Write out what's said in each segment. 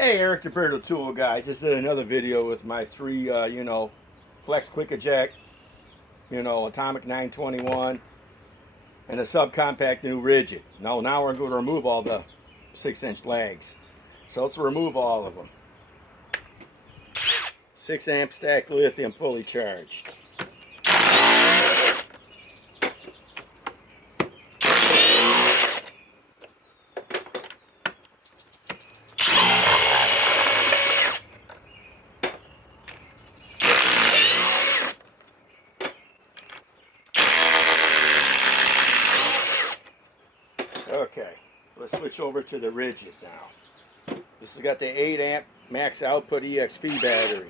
Hey, Eric the Brittle Tool Guy. Just did another video with my three, Flex Quick Eject, Atomic 921, and a subcompact new RIDGID. Now we're going to remove all the 6-inch legs. So let's remove all of them. 6 amp stack lithium fully charged. Okay, let's switch over to the RIDGID now. This has got the 8 amp max output EXP battery.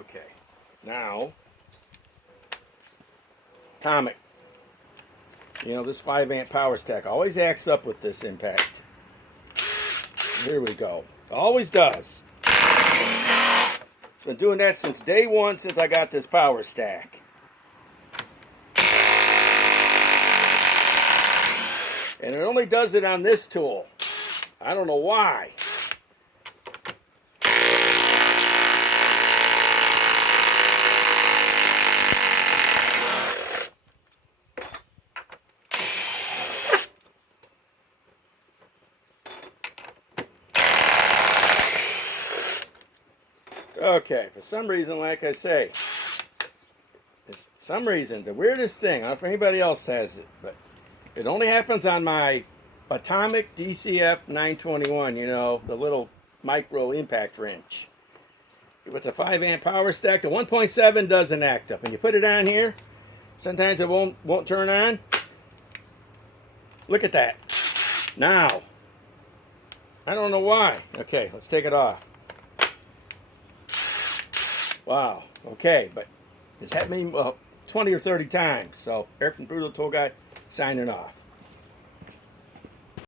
Okay, now, Atomic. This 5 amp power stack always acts up with this impact. Here we go. Always does. It's been doing that since day one, since I got this power stack. And it only does it on this tool. I don't know why. Okay, for some reason, like I say, the weirdest thing, I don't know if anybody else has it, but it only happens on my Atomic DCF 921, the little micro impact wrench. With the 5 amp power stack, the 1.7 doesn't act up. And you put it on here, sometimes it won't turn on. Look at that. Now, I don't know why. Okay, let's take it off. Wow, okay, but it's happened 20 or 30 times. So, Eric from Brittle Tool Guy, signing off.